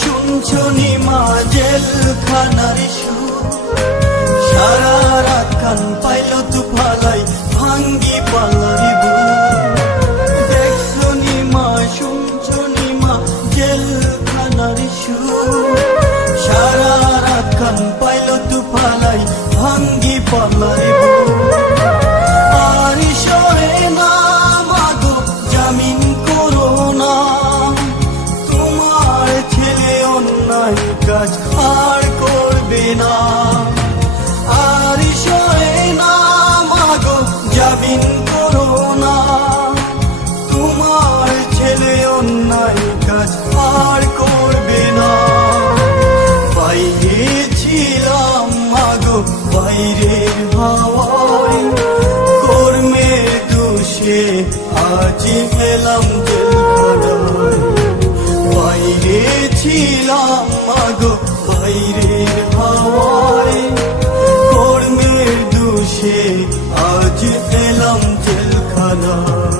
শুনছো নিমা জেলখানার সুর, সারা রাত কান পাইল তু ফালাই ভাঙ্গি পালারি বুক। দেখছো নিমা শুনছো নিমা জেলখানার সুর, সারা রাত কান পাইল তু ফালাই ভাঙ্গি পালারি বুক। আর সরে না মাগো জামিন করো না, তোমার ছেলে অন্যায় কাজ আর করবে না। আর সরে না মাগো জামিন করো না, তোমার ছেলে অন্যায় কাজ আর করবে না। বাইরে ছিলাম মাগো বাইরের হাওয়ায়, কর্মের দোষে আজ পেলাম জেলখানায়। বাইরে ছিলাম মাগো বাইরের হাওয়ায়, কর্মের দোষে আজ পেলাম জেলখানায়।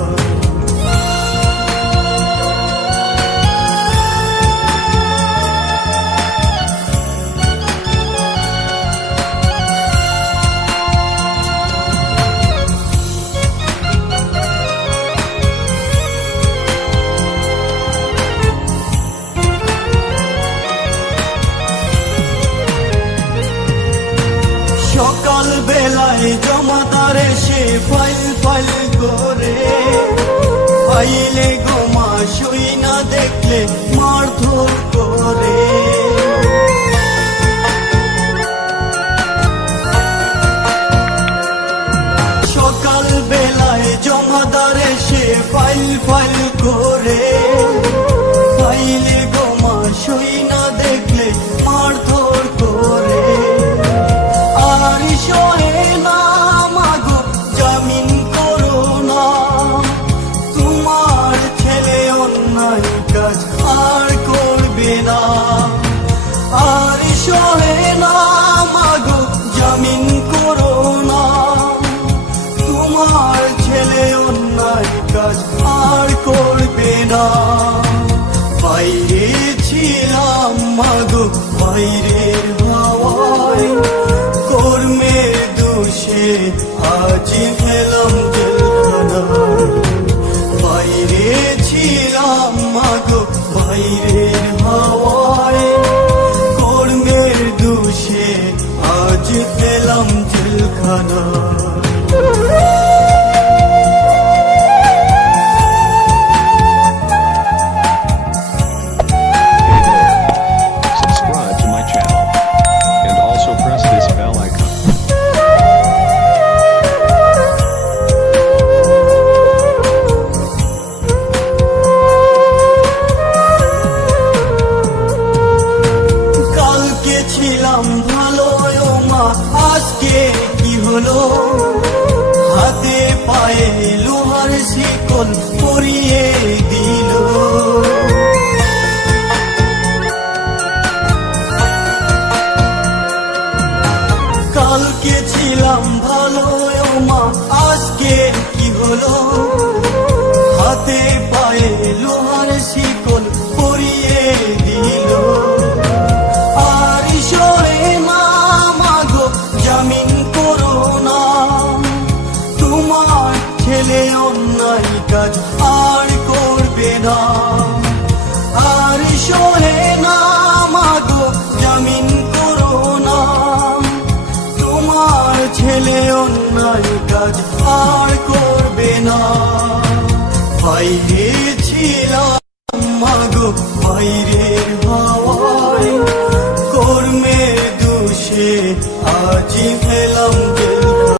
সকাল বেলায় জমাদার এসে ফাইল ফাইল করে, ফাইলে গোমা শুই না দেখলে মারধর করে। সকাল বেলায় জমাদার এসে ফাইল ফাইল করে, ফাইলে গোমা শুই না দেখলে মারধর করে। আর সরে না মাগো জামিন করো না, তোমার ছেলে অন্যায় কাজ আর করবে না। আর সরে না মাগো জামিন করো না, তোমার ছেলে অন্যায় কাজ আর করবে না। বাইরে ছিলাম মাগো বাইরের হাওয়ায়, কর্মের দোষে আজ পেলাম জেলখানায়। বাইরে ছিলাম মাগো বাইরের হাওয়ায়, কর্মের দোষে আজ পেলাম জেলখানায়। Subscribe to my channel and also press this bell icon. কালকে ছিলাম ভালো মা, আজকে কি হলো? হাতে পায়ে লোহার শিকল পরিয়ে দিল। কালকে ছিলাম ভালো মা, আজকে কি হলো? হাতে পায়ে লোহার শিকল পরিয়ে দিল। আর সরে না মাগো জামিন করো না, তোমার ছেলে অন্যায় কাজ আর করবে না। আর সরে না মাগো জামিন করো না, তোমার ছেলে অন্যায় কাজ আর করবে না। বাইরে ছিলাম মাগো বাইরের হাওয়ায়, কর্মের দোষে আজ পেলাম